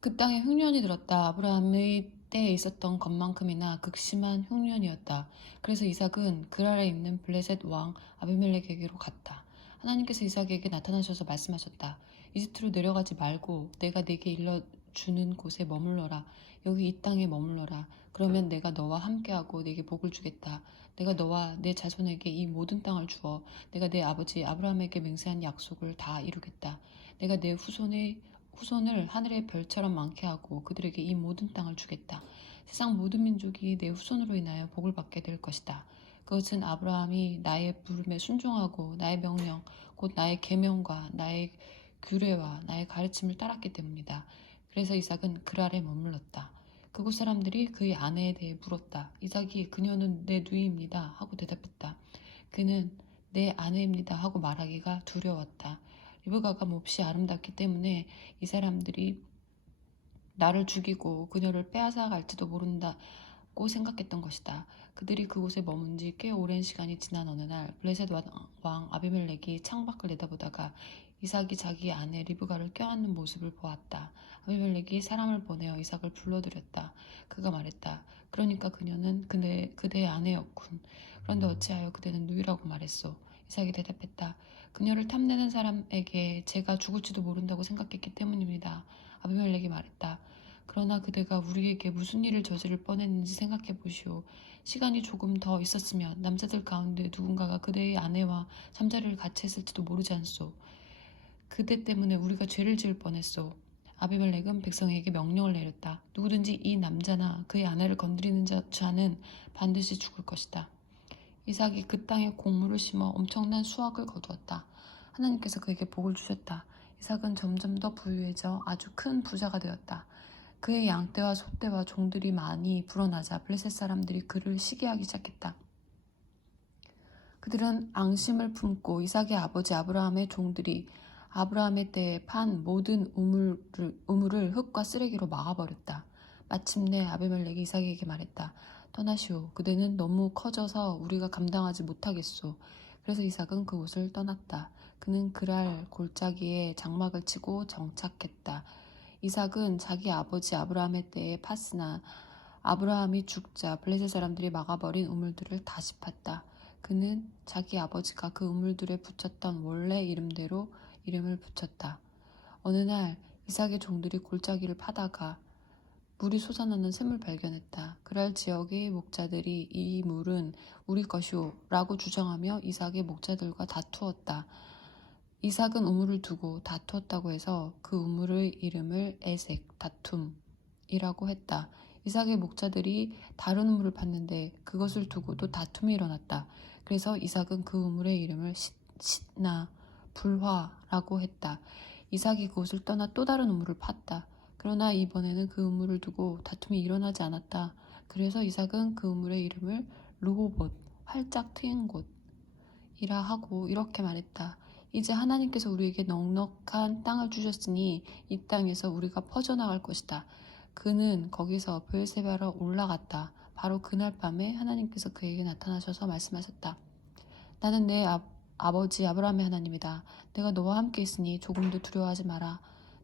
그 땅에 흉년이 들었다. 아브라함의 때에 있었던 것만큼이나 극심한 흉년이었다. 그래서 이삭은 그랄에 있는 블레셋 왕 아비멜렉에게로 갔다. 하나님께서 이삭에게 나타나셔서 말씀하셨다. 이집트로 내려가지 말고 내가 내게 일러주는 곳에 머물러라. 여기 이 땅에 머물러라. 그러면 내가 너와 함께하고 내게 복을 주겠다. 내가 너와 내 자손에게 이 모든 땅을 주어 내가 내 아버지 아브라함에게 맹세한 약속을 다 이루겠다. 내가 내 후손을 하늘의 별처럼 많게 하고 그들에게 이 모든 땅을 주겠다. 세상 모든 민족이 내 후손으로 인하여 복을 받게 될 것이다. 그것은 아브라함이 나의 부름에 순종하고 나의 명령, 곧 나의 계명과 나의 규례와 나의 가르침을 따랐기 때문이다. 그래서 이삭은 그랄에 머물렀다. 그곳 사람들이 그의 아내에 대해 물었다. 이삭이 그녀는 내 누이입니다 하고 대답했다. 그는 내 아내입니다 하고 말하기가 두려웠다. 리브가가 몹시 아름답기 때문에 이 사람들이 나를 죽이고 그녀를 빼앗아 갈지도 모른다고 생각했던 것이다. 그들이 그곳에 머문 지 꽤 오랜 시간이 지난 어느 날 블레셋 왕 아비멜렉이 창밖을 내다보다가 이삭이 자기 아내 리브가를 껴안는 모습을 보았다. 아비멜렉이 사람을 보내어 이삭을 불러들였다. 그가 말했다. 그러니까 그녀는 그대의 아내였군. 그런데 어찌하여 그대는 누이라고 말했소? 이삭이 대답했다. 그녀를 탐내는 사람에게 제가 죽을지도 모른다고 생각했기 때문입니다. 아비멜렉이 말했다. 그러나 그대가 우리에게 무슨 일을 저지를 뻔했는지 생각해 보시오. 시간이 조금 더 있었으면 남자들 가운데 누군가가 그대의 아내와 잠자리를 같이 했을지도 모르지 않소. 그대 때문에 우리가 죄를 지을 뻔했소. 아비멜렉은 백성에게 명령을 내렸다. 누구든지 이 남자나 그의 아내를 건드리는 자는 반드시 죽을 것이다. 이삭이 그 땅에 곡물을 심어 엄청난 수확을 거두었다. 하나님께서 그에게 복을 주셨다. 이삭은 점점 더 부유해져 아주 큰 부자가 되었다. 그의 양떼와 소떼와 종들이 많이 불어나자 블레셋 사람들이 그를 시기하기 시작했다. 그들은 앙심을 품고 이삭의 아버지 아브라함의 종들이 아브라함의 때에 판 모든 우물을 흙과 쓰레기로 막아버렸다. 마침내 아비멜렉이 이삭에게 말했다. 떠나시오. 그대는 너무 커져서 우리가 감당하지 못하겠소. 그래서 이삭은 그곳을 떠났다. 그는 그랄 골짜기에 장막을 치고 정착했다. 이삭은 자기 아버지 아브라함의 때에 팠으나 아브라함이 죽자 블레셋 사람들이 막아버린 우물들을 다시 팠다. 그는 자기 아버지가 그 우물들에 붙였던 원래 이름대로 이름을 붙였다. 어느 날 이삭의 종들이 골짜기를 파다가 물이 솟아나는 샘을 발견했다. 그랄 지역의 목자들이 이 물은 우리 것이오 라고 주장하며 이삭의 목자들과 다투었다. 이삭은 우물을 두고 다투었다고 해서 그 우물의 이름을 에색, 다툼이라고 했다. 이삭의 목자들이 다른 우물을 팠는데 그것을 두고 또 다툼이 일어났다. 그래서 이삭은 그 우물의 이름을 시나, 불화라고 했다. 이삭이 그곳을 떠나 또 다른 우물을 팠다. 그러나 이번에는 그 우물을 두고 다툼이 일어나지 않았다. 그래서 이삭은 그 우물의 이름을 르호봇, 활짝 트인 곳이라 하고 이렇게 말했다. 이제 하나님께서 우리에게 넉넉한 땅을 주셨으니 이 땅에서 우리가 퍼져나갈 것이다. 그는 거기서 브엘세바로 올라갔다. 바로 그날 밤에 하나님께서 그에게 나타나셔서 말씀하셨다. 나는 내 아버지 아브라함의 하나님이다. 내가 너와 함께 있으니 조금도 두려워하지 마라.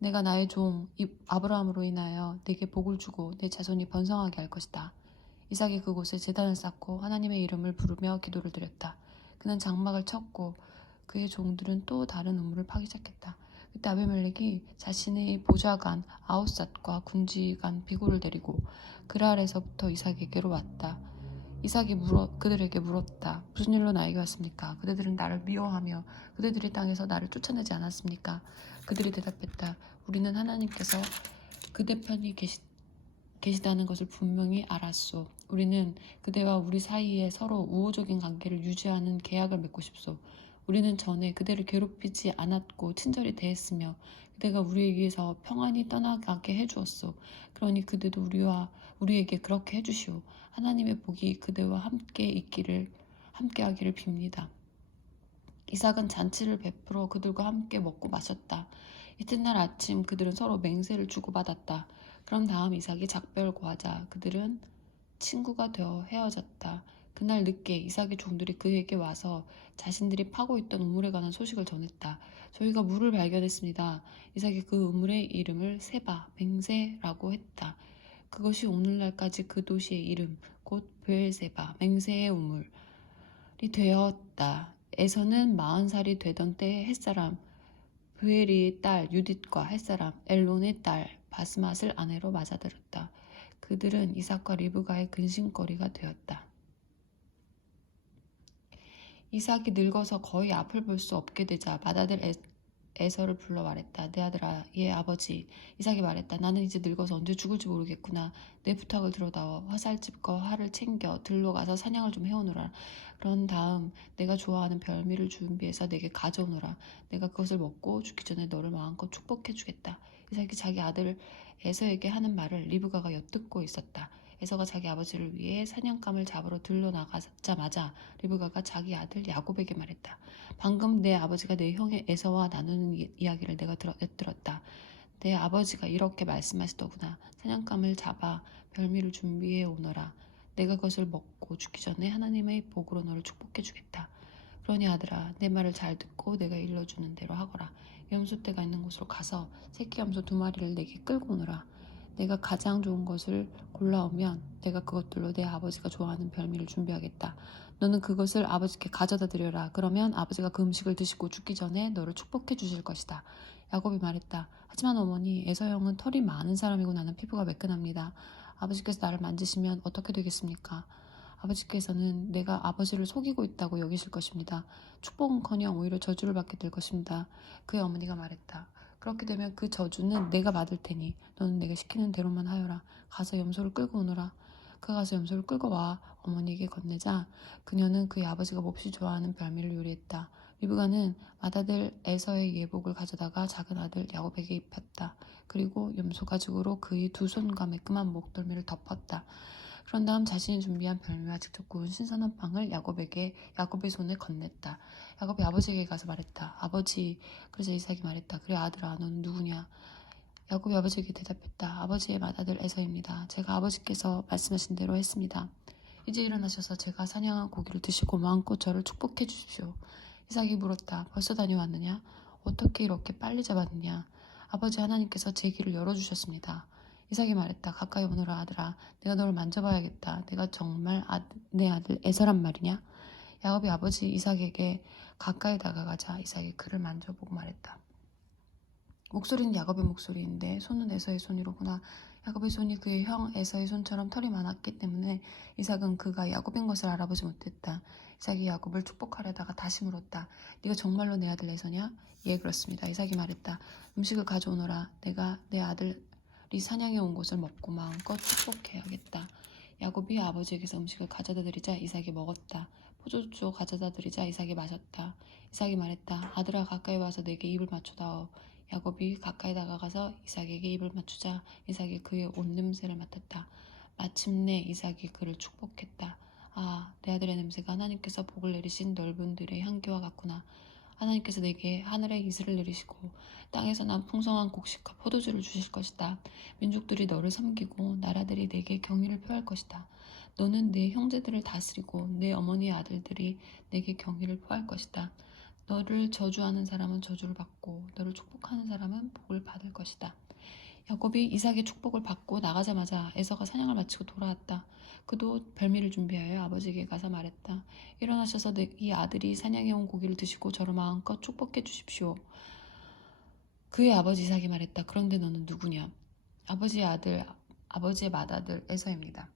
내가 나의 종 아브라함으로 인하여 내게 복을 주고 내 자손이 번성하게 할 것이다. 이삭이 그곳에 제단을 쌓고 하나님의 이름을 부르며 기도를 드렸다. 그는 장막을 쳤고 그의 종들은 또 다른 우물을 파기 시작했다. 그때 아비멜렉이 자신의 보좌관 아웃삿과 군지관 비고를 데리고 그랄에서부터 이삭에게로 왔다. 이삭이 그들에게 물었다. 무슨 일로 나에게 왔습니까? 그대들은 나를 미워하며 그대들의 땅에서 나를 쫓아내지 않았습니까? 그들이 대답했다. 우리는 하나님께서 그대 편이 계시다는 것을 분명히 알았소. 우리는 그대와 우리 사이에 서로 우호적인 관계를 유지하는 계약을 맺고 싶소. 우리는 전에 그대를 괴롭히지 않았고 친절히 대했으며 그대가 우리에게서 평안히 떠나가게 해주었소. 그러니 그대도 우리에게 그렇게 해주시오. 하나님의 복이 그대와 함께하기를 빕니다. 이삭은 잔치를 베풀어 그들과 함께 먹고 마셨다. 이튿날 아침 그들은 서로 맹세를 주고받았다. 그럼 다음 이삭이 작별을 고하자 그들은 친구가 되어 헤어졌다. 그날 늦게 이삭의 종들이 그에게 와서 자신들이 파고 있던 우물에 관한 소식을 전했다. 저희가 물을 발견했습니다. 이삭이 그 우물의 이름을 세바, 맹세라고 했다. 그것이 오늘날까지 그 도시의 이름, 곧 브엘세바, 맹세의 우물이 되었다. 에서는 40살이 되던 때에 햇사람 브엘의 딸 유딧과 햇사람 엘론의 딸 바스맛을 아내로 맞아들였다. 그들은 이삭과 리브가의 근심거리가 되었다. 이삭이 늙어서 거의 앞을 볼 수 없게 되자 맏아들 에서를 불러 말했다. 내 아들아, 얘 아버지. 이삭이 말했다. 나는 이제 늙어서 언제 죽을지 모르겠구나. 내 부탁을 들어다오. 화살집과 활을 챙겨 들로 가서 사냥을 좀 해오너라. 그런 다음 내가 좋아하는 별미를 준비해서 내게 가져오너라. 내가 그것을 먹고 죽기 전에 너를 마음껏 축복해주겠다. 이삭이 자기 아들 에서에게 하는 말을 리브가가 엿듣고 있었다. 에서가 자기 아버지를 위해 사냥감을 잡으러 들러 나가자마자 리브가가 자기 아들 야곱에게 말했다. 방금 내 아버지가 내 형 에서와 나누는 이야기를 내가 엿들었다. 내 아버지가 이렇게 말씀하시더구나. 사냥감을 잡아 별미를 준비해 오너라. 내가 그것을 먹고 죽기 전에 하나님의 복으로 너를 축복해 주겠다. 그러니 아들아, 내 말을 잘 듣고 내가 일러주는 대로 하거라. 염소떼가 있는 곳으로 가서 새끼 염소 2마리를 내게 끌고 오너라. 내가 가장 좋은 것을 골라오면 내가 그것들로 내 아버지가 좋아하는 별미를 준비하겠다. 너는 그것을 아버지께 가져다 드려라. 그러면 아버지가 그 음식을 드시고 죽기 전에 너를 축복해 주실 것이다. 야곱이 말했다. 하지만 어머니, 에서 형은 털이 많은 사람이고 나는 피부가 매끈합니다. 아버지께서 나를 만지시면 어떻게 되겠습니까? 아버지께서는 내가 아버지를 속이고 있다고 여기실 것입니다. 축복은커녕 오히려 저주를 받게 될 것입니다. 그의 어머니가 말했다. 그렇게 되면 그 저주는 내가 받을 테니 너는 내가 시키는 대로만 하여라. 가서 염소를 끌고 오너라. 그가 가서 염소를 끌고 와 어머니에게 건네자 그녀는 그의 아버지가 몹시 좋아하는 별미를 요리했다. 리브가는 맏아들 에서의 예복을 가져다가 작은 아들 야곱에게 입혔다. 그리고 염소 가죽으로 그의 두 손과 매끈한 목덜미를 덮었다. 그런 다음 자신이 준비한 별미와 직접 구운 신선한 빵을 야곱의 손에 건넸다. 야곱이 아버지에게 가서 말했다. 아버지. 그래서 이삭이 말했다. 그래 아들아, 너는 누구냐? 야곱이 아버지에게 대답했다. 아버지의 맏아들 에서입니다. 제가 아버지께서 말씀하신 대로 했습니다. 이제 일어나셔서 제가 사냥한 고기를 드시고 마음껏 저를 축복해 주십시오. 이삭이 물었다. 벌써 다녀왔느냐? 어떻게 이렇게 빨리 잡았느냐? 아버지 하나님께서 제 길을 열어주셨습니다. 이삭이 말했다. 가까이 오너라 아들아. 내가 너를 만져봐야겠다. 내가 정말 내 아들 에서란 말이냐? 야곱이 아버지 이삭에게 가까이 다가가자 이삭이 그를 만져보고 말했다. 목소리는 야곱의 목소리인데 손은 에서의 손이로구나. 야곱의 손이 그의 형 에서의 손처럼 털이 많았기 때문에 이삭은 그가 야곱인 것을 알아보지 못했다. 이삭이 야곱을 축복하려다가 다시 물었다. 네가 정말로 내 아들 에서냐? 예, 그렇습니다. 이삭이 말했다. 음식을 가져오너라. 내가 내 아들이 사냥해 온 것을 먹고 마음껏 축복해야겠다. 야곱이 아버지에게서 음식을 가져다 드리자 이삭이 먹었다. 포도주 가져다 드리자 이삭이 마셨다. 이삭이 말했다. 아들아, 가까이 와서 내게 입을 맞춰다오. 야곱이 가까이 다가가서 이삭에게 입을 맞추자 이삭이 그의 옷 냄새를 맡았다. 마침내 이삭이 그를 축복했다. 아, 내 아들의 냄새가 하나님께서 복을 내리신 넓은 들의 향기와 같구나. 하나님께서 내게 하늘의 이슬을 내리시고 땅에서 난 풍성한 곡식과 포도주를 주실 것이다. 민족들이 너를 섬기고 나라들이 내게 경의를 표할 것이다. 너는 내 형제들을 다스리고 내 어머니의 아들들이 내게 경의를 표할 것이다. 너를 저주하는 사람은 저주를 받고 너를 축복하는 사람은 복을 받을 것이다. 야곱이 이삭의 축복을 받고 나가자마자 에서가 사냥을 마치고 돌아왔다. 그도 별미를 준비하여 아버지에게 가서 말했다. 일어나셔서 이 아들이 사냥해온 고기를 드시고 저를 마음껏 축복해 주십시오. 그의 아버지 이삭이 말했다. 그런데 너는 누구냐? 아버지의 맏아들 에서입니다.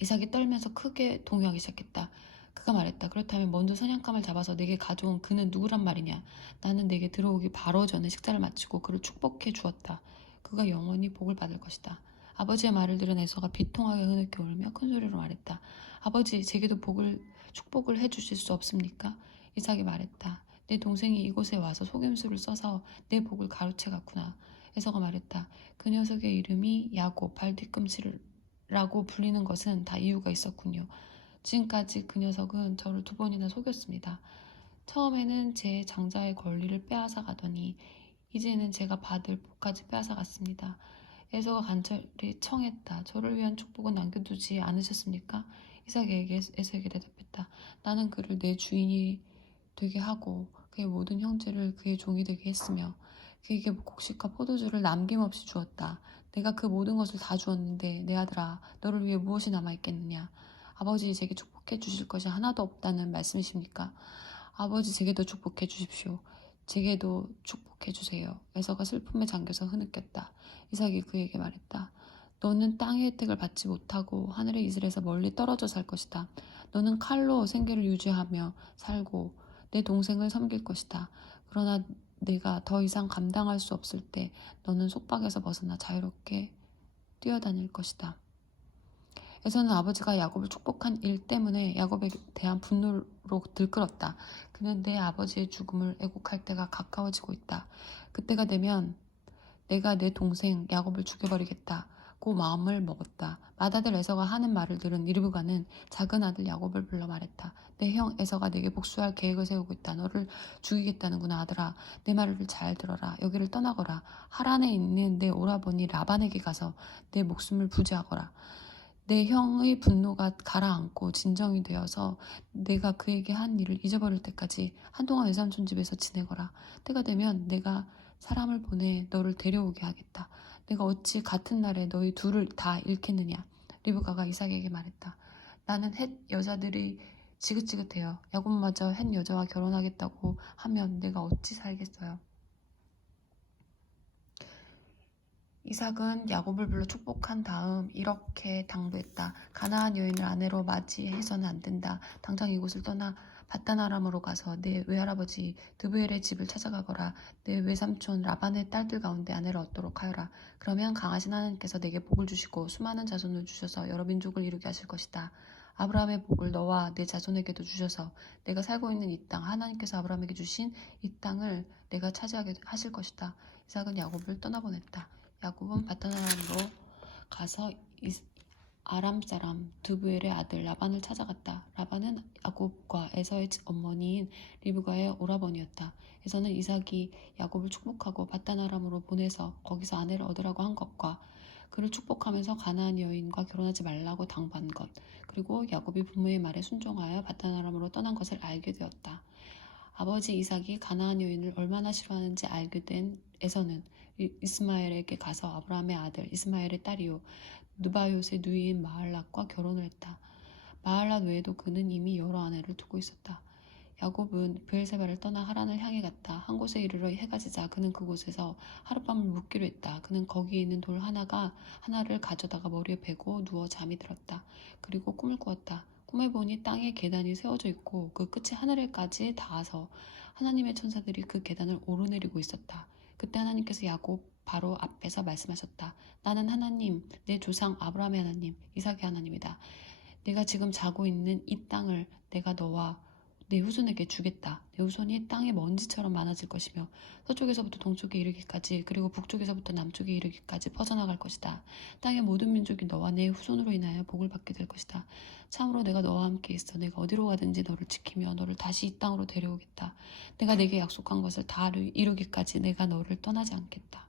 이삭이 떨면서 크게 동요하기 시작했다. 그가 말했다. 그렇다면 먼저 사냥감을 잡아서 내게 가져온 그는 누구란 말이냐? 나는 내게 들어오기 바로 전에 식사를 마치고 그를 축복해 주었다. 그가 영원히 복을 받을 것이다. 아버지의 말을 들은 에서가 비통하게 흐느껴 울며 큰 소리로 말했다. 아버지, 제게도 축복을 해주실 수 없습니까? 이삭이 말했다. 내 동생이 이곳에 와서 속임수를 써서 내 복을 가로채 갔구나. 에서가 말했다. 그 녀석의 이름이 야곱, 발 뒤꿈치라고 불리는 것은 다 이유가 있었군요. 지금까지 그 녀석은 저를 2번이나 속였습니다. 처음에는 제 장자의 권리를 빼앗아 가더니 이제는 제가 받을 복까지 빼앗아 갔습니다. 에서가 간절히 청했다. 저를 위한 축복은 남겨두지 않으셨습니까? 이삭이 에서에게 대답했다. 나는 그를 내 주인이 되게 하고 그의 모든 형제를 그의 종이 되게 했으며 그에게 곡식과 포도주를 남김없이 주었다. 내가 그 모든 것을 다 주었는데 내 아들아 너를 위해 무엇이 남아있겠느냐. 아버지 제게 축복해 주실 것이 하나도 없다는 말씀이십니까? 아버지 제게도 축복해 주십시오. 제게도 축복해 주세요. 에서가 슬픔에 잠겨서 흐느꼈다. 이삭이 그에게 말했다. 너는 땅의 혜택을 받지 못하고 하늘의 이슬에서 멀리 떨어져 살 것이다. 너는 칼로 생계를 유지하며 살고 내 동생을 섬길 것이다. 그러나 내가 더 이상 감당할 수 없을 때 너는 속박에서 벗어나 자유롭게 뛰어다닐 것이다. 에서는 아버지가 야곱을 축복한 일 때문에 야곱에 대한 분노로 들끓었다. 그는 내 아버지의 죽음을 애곡할 때가 가까워지고 있다. 그때가 되면 내가 내 동생 야곱을 죽여버리겠다고 마음을 먹었다. 맏아들 에서가 하는 말을 들은 리브가는 작은 아들 야곱을 불러 말했다. 내 형 에서가 내게 복수할 계획을 세우고 있다. 너를 죽이겠다는구나 아들아. 내 말을 잘 들어라. 여기를 떠나거라. 하란에 있는 내 오라버니 라반에게 가서 내 목숨을 부지하거라. 내 형의 분노가 가라앉고 진정이 되어서 내가 그에게 한 일을 잊어버릴 때까지 한동안 외삼촌 집에서 지내거라. 때가 되면 내가 사람을 보내 너를 데려오게 하겠다. 내가 어찌 같은 날에 너희 둘을 다 잃겠느냐. 리브가가 이삭에게 말했다. 나는 헷 여자들이 지긋지긋해요. 야곱마저 헷 여자와 결혼하겠다고 하면 내가 어찌 살겠어요. 이삭은 야곱을 불러 축복한 다음 이렇게 당부했다. 가나안 여인을 아내로 맞이해서는 안 된다. 당장 이곳을 떠나 바단 아람으로 가서 내 외할아버지 드부엘의 집을 찾아가거라. 내 외삼촌 라반의 딸들 가운데 아내를 얻도록 하여라. 그러면 강하신 하나님께서 내게 복을 주시고 수많은 자손을 주셔서 여러 민족을 이루게 하실 것이다. 아브라함의 복을 너와 내 자손에게도 주셔서 내가 살고 있는 이 땅, 하나님께서 아브라함에게 주신 이 땅을 내가 차지하게 하실 것이다. 이삭은 야곱을 떠나보냈다. 야곱은 바다나람으로 가서 아람 사람 드부엘의 아들 라반을 찾아갔다. 라반은 야곱과 에서의 어머니인 리브가의 오라버니였다. 에서는 이삭이 야곱을 축복하고 바다나람으로 보내서 거기서 아내를 얻으라고 한 것과 그를 축복하면서 가나안 여인과 결혼하지 말라고 당부한 것, 그리고 야곱이 부모의 말에 순종하여 바다나람으로 떠난 것을 알게 되었다. 아버지 이삭이 가나안 여인을 얼마나 싫어하는지 알게 된 에서는 이스마엘에게 가서 아브라함의 아들 이스마엘의 딸이요 느바요의 누이인 마할랏과 결혼을 했다. 마할랏 외에도 그는 이미 여러 아내를 두고 있었다. 야곱은 브엘세바를 떠나 하란을 향해 갔다. 한 곳에 이르러 해가 지자 그는 그곳에서 하룻밤을 묵기로 했다. 그는 거기에 있는 돌 하나를 가져다가 머리에 베고 누워 잠이 들었다. 그리고 꿈을 꾸었다. 꿈에 보니 땅에 계단이 세워져 있고 그 끝이 하늘에까지 닿아서 하나님의 천사들이 그 계단을 오르내리고 있었다. 그때 하나님께서 야곱 바로 앞에서 말씀하셨다. 나는 하나님, 내 조상 아브라함의 하나님, 이삭의 하나님이다. 내가 지금 자고 있는 이 땅을 내가 너와 내 후손에게 주겠다. 내 후손이 땅의 먼지처럼 많아질 것이며 서쪽에서부터 동쪽에 이르기까지 그리고 북쪽에서부터 남쪽에 이르기까지 퍼져나갈 것이다. 땅의 모든 민족이 너와 내 후손으로 인하여 복을 받게 될 것이다. 참으로 내가 너와 함께 있어 내가 어디로 가든지 너를 지키며 너를 다시 이 땅으로 데려오겠다. 내가 내게 약속한 것을 다 이루기까지 내가 너를 떠나지 않겠다.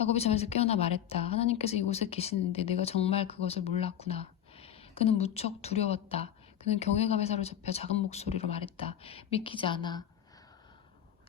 야곱이 잠에서 깨어나 말했다. 하나님께서 이곳에 계시는데 내가 정말 그것을 몰랐구나. 그는 무척 두려웠다. 그는 경외감에 사로잡혀 작은 목소리로 말했다. 믿기지 않아.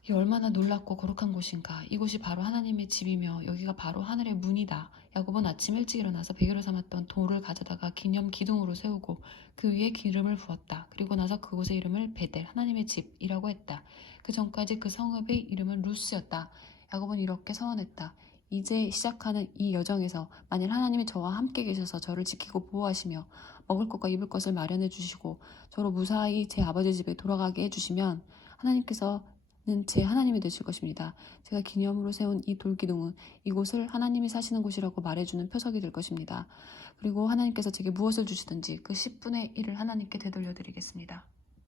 이 얼마나 놀랍고 거룩한 곳인가. 이곳이 바로 하나님의 집이며 여기가 바로 하늘의 문이다. 야곱은 아침 일찍 일어나서 베개로 삼았던 돌을 가져다가 기념 기둥으로 세우고 그 위에 기름을 부었다. 그리고 나서 그곳의 이름을 베델, 하나님의 집이라고 했다. 그 전까지 그 성읍의 이름은 루스였다. 야곱은 이렇게 서원했다. 이제 시작하는 이 여정에서 만일 하나님이 저와 함께 계셔서 저를 지키고 보호하시며 먹을 것과 입을 것을 마련해 주시고 저로 무사히 제 아버지 집에 돌아가게 해주시면 하나님께서는 제 하나님이 되실 것입니다. 제가 기념으로 세운 이 돌기둥은 이곳을 하나님이 사시는 곳이라고 말해주는 표석이 될 것입니다. 그리고 하나님께서 제게 무엇을 주시든지 그 10분의 1을 하나님께 되돌려 드리겠습니다.